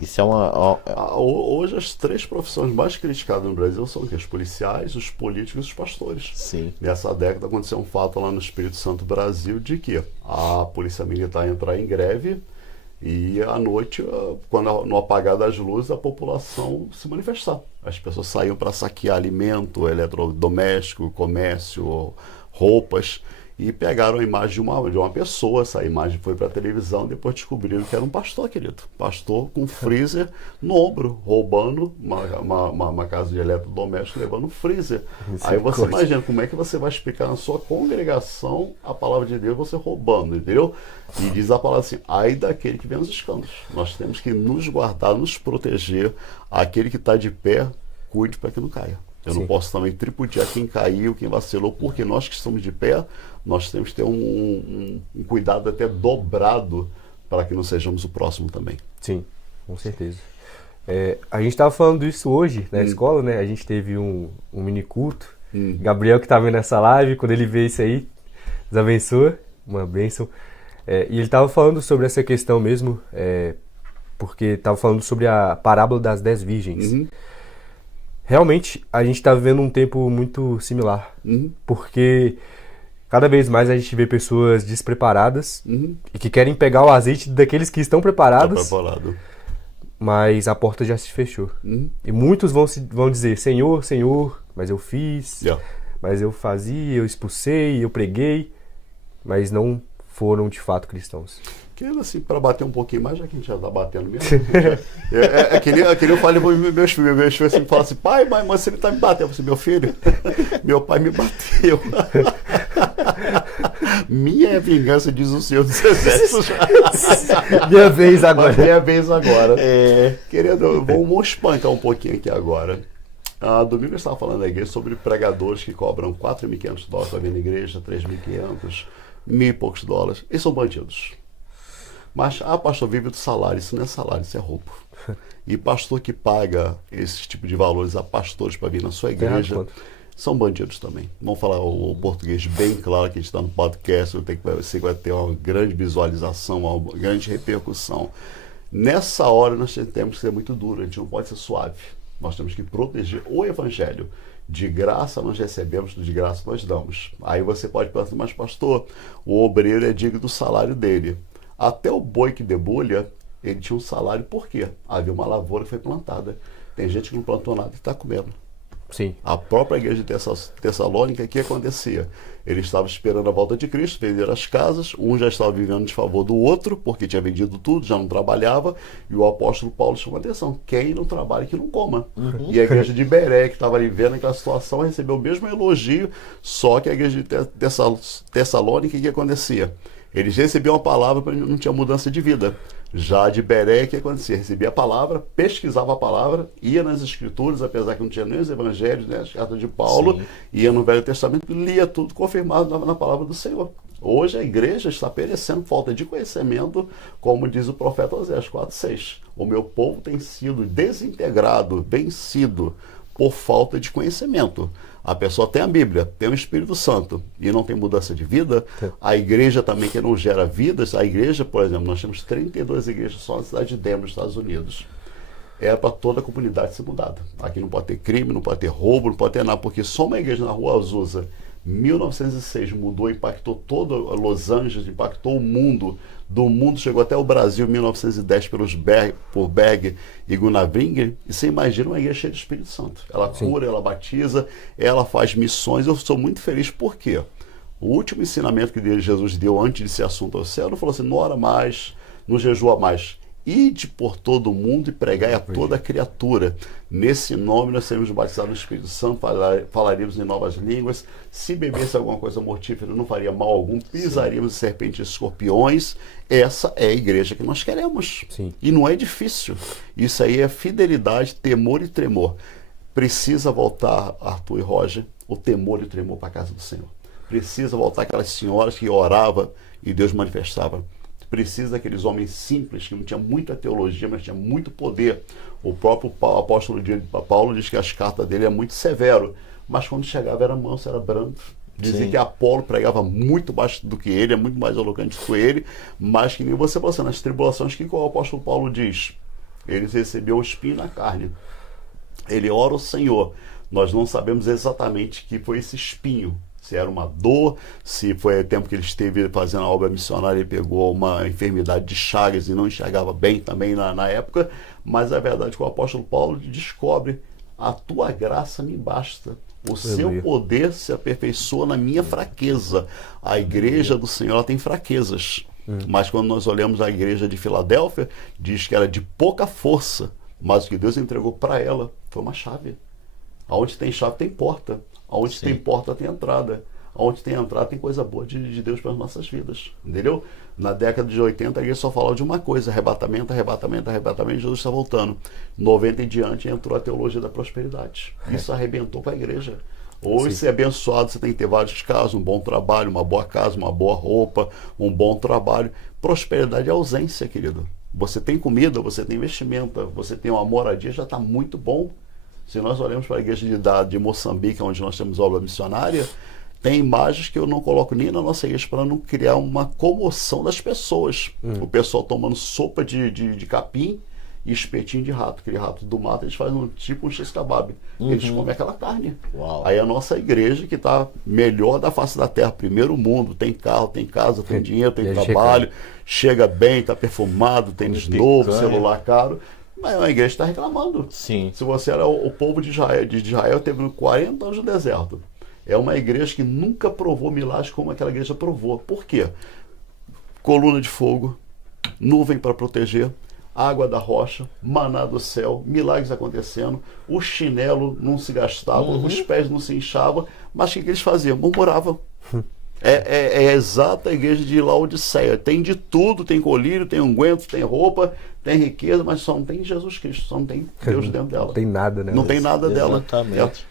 Isso é uma. Hoje as três profissões mais criticadas no Brasil são o quê? Os policiais, os políticos e os pastores. Sim, Nessa década aconteceu um fato lá no Espírito Santo Brasil de que a polícia militar ia entrar em greve e à noite, no apagar das luzes, a população se manifestar. As pessoas saíam para saquear alimento, eletrodoméstico, comércio, roupas. E pegaram a imagem de uma pessoa, essa imagem foi para a televisão, depois descobriram que era um pastor, querido. Pastor com freezer no ombro, roubando uma casa de eletrodoméstico, levando um freezer. Aí você imagina como é que você vai explicar na sua congregação a palavra de Deus, você roubando, entendeu? E diz a palavra assim, ai daquele que vem os escândalos. Nós temos que nos guardar, nos proteger. Aquele que está de pé, cuide para que não caia. Eu não posso também tripudiar quem caiu, quem vacilou, porque nós que estamos de pé, nós temos que ter um cuidado até dobrado para que não sejamos o próximo também. Sim, com certeza. A gente estava falando isso hoje na escola, né? A gente teve um mini culto. Gabriel, que está vendo essa live, quando ele vê isso aí, Deus abençoa, uma bênção. E ele estava falando sobre essa questão mesmo, porque estava falando sobre a parábola das 10 virgens. Realmente, a gente está vivendo um tempo muito similar, porque cada vez mais a gente vê pessoas despreparadas e que querem pegar o azeite daqueles que estão preparados, mas a porta já se fechou. E muitos vão dizer, Senhor, Senhor, mas eu fiz, mas eu fazia, eu expulsei, eu preguei, mas não foram de fato cristãos. Querendo assim, para bater um pouquinho mais, já que a gente já está batendo mesmo. Que eu falei para meus filhos assim, falam assim, pai, mãe, mas ele está me batendo. Eu falei assim, meu filho, meu pai me bateu. Minha é vingança, diz o Senhor dos Exércitos. Minha vez agora. Minha vez agora. Querido, vamos espancar um pouquinho aqui agora. Domingo eu estava falando na igreja sobre pregadores que cobram $4.500 para vir na igreja, $3.500, $1.000 e poucos. Eles são bandidos. Mas, pastor, vive do salário. Isso não é salário, isso é roubo. E pastor que paga esse tipo de valores a pastores para vir na sua igreja são bandidos também. Vamos falar o português bem claro, que a gente está no podcast, você vai ter uma grande visualização, uma grande repercussão. Nessa hora nós temos que ser muito duro, a gente não pode ser suave. Nós temos que proteger o evangelho. De graça nós recebemos, de graça nós damos. Aí você pode pensar, mas pastor, o obreiro é digno do salário dele. Até o boi que debulha, ele tinha um salário, por quê? Havia uma lavoura que foi plantada. Tem gente que não plantou nada e está comendo. Sim. A própria igreja de Tessalônica, o que acontecia? Eles estavam esperando a volta de Cristo, venderam as casas, um já estava vivendo de favor do outro, porque tinha vendido tudo, já não trabalhava, e o apóstolo Paulo chamou a atenção, quem não trabalha que não coma. E a igreja de Beré, que estava ali vendo aquela situação, recebeu o mesmo elogio, só que a igreja de Tessalônica, o que acontecia? Eles recebiam a palavra, mas não tinha mudança de vida. Já de Beré, o que acontecia? Recebia a palavra, pesquisava a palavra, ia nas escrituras, apesar que não tinha nem os evangelhos, nem as cartas de Paulo, ia no Velho Testamento, lia tudo confirmado na palavra do Senhor. Hoje a igreja está perecendo falta de conhecimento, como diz o profeta Oséias 4:6. O meu povo tem sido desintegrado, vencido, por falta de conhecimento. A pessoa tem a Bíblia, tem o Espírito Santo e não tem mudança de vida. A igreja também que não gera vidas. A igreja, por exemplo, nós temos 32 igrejas só na cidade de Denver, nos Estados Unidos. É para toda a comunidade ser mudada. Aqui não pode ter crime, não pode ter roubo, não pode ter nada, porque só uma igreja na Rua Azusa, 1906, mudou, impactou toda Los Angeles, impactou o mundo. Do mundo chegou até o Brasil em 1910 por Berg e Gunnabringer. E você imagina uma igreja cheia de Espírito Santo. Ela cura, ela batiza, ela faz missões. Eu sou muito feliz, por quê? O último ensinamento que Jesus deu antes de ser assunto ao céu, não falou assim, não ora mais, não jejua mais. Ide por todo o mundo e pregai a toda a criatura. Nesse nome nós seremos batizados no Espírito Santo, falaríamos em novas línguas. Se bebesse alguma coisa mortífera, não faria mal algum. Pisaríamos serpentes e escorpiões. Essa é a igreja que nós queremos. Sim. E não é difícil. Isso aí é fidelidade, temor e tremor. Precisa voltar, Arthur e Roger, o temor e o tremor para a casa do Senhor. Precisa voltar aquelas senhoras que oravam e Deus manifestava. Precisa daqueles homens simples, que não tinham muita teologia, mas tinham muito poder. O próprio apóstolo Paulo diz que as cartas dele é muito severo, mas quando chegava era manso, era brando. Dizia que Apolo pregava muito mais do que ele, é muito mais eloquente do que ele, mas que nem você falou assim, nas tribulações, que o apóstolo Paulo diz? Ele recebeu o espinho na carne. Ele ora ao Senhor. Nós não sabemos exatamente que foi esse espinho. Se era uma dor, se foi o tempo que ele esteve fazendo a obra missionária, ele pegou uma enfermidade de Chagas e não enxergava bem também na época. Mas a verdade é que o apóstolo Paulo descobre: a tua graça me basta. O seu poder se aperfeiçoa na minha fraqueza. A igreja do Senhor ela tem fraquezas. Mas quando nós olhamos a igreja de Filadélfia, diz que era de pouca força. Mas o que Deus entregou para ela foi uma chave. Aonde tem chave tem porta. Aonde tem porta tem entrada. Aonde tem entrada tem coisa boa de Deus para as nossas vidas. Entendeu? Na década de 80 a igreja só falava de uma coisa: arrebatamento, arrebatamento, arrebatamento. Jesus está voltando. 90 em diante entrou a teologia da prosperidade. Isso arrebentou com a igreja. Hoje, ser abençoado, você tem que ter vários casos: um bom trabalho, uma boa casa, uma boa roupa, um bom trabalho. Prosperidade é ausência, querido. Você tem comida, você tem vestimenta, você tem uma moradia, já está muito bom. Se nós olhamos para a igreja de Moçambique, onde nós temos obra missionária, tem imagens que eu não coloco nem na nossa igreja para não criar uma comoção das pessoas. O pessoal tomando sopa de capim e espetinho de rato. Aquele rato do mato, eles fazem tipo um x-kebab. Eles comem aquela carne. Uau. Aí a nossa igreja, que está melhor da face da terra, primeiro mundo, tem carro, tem casa, tem dinheiro, tem trabalho, chega bem, está perfumado, tênis novo, celular caro. Mas a igreja está reclamando. Sim. Se você era o povo de Israel teve 40 anos no deserto. É uma igreja que nunca provou milagres como aquela igreja provou. Por quê? Coluna de fogo, nuvem para proteger, água da rocha, maná do céu, milagres acontecendo, o chinelo não se gastava, os pés não se inchavam, mas o que eles faziam? Murmuravam. É a exata igreja de Laodiceia. Tem de tudo, tem colírio, tem unguento, tem roupa, tem riqueza, mas só não tem Jesus Cristo, só não tem Deus dentro dela. Não tem nada, né? Não tem nada dela. Exatamente.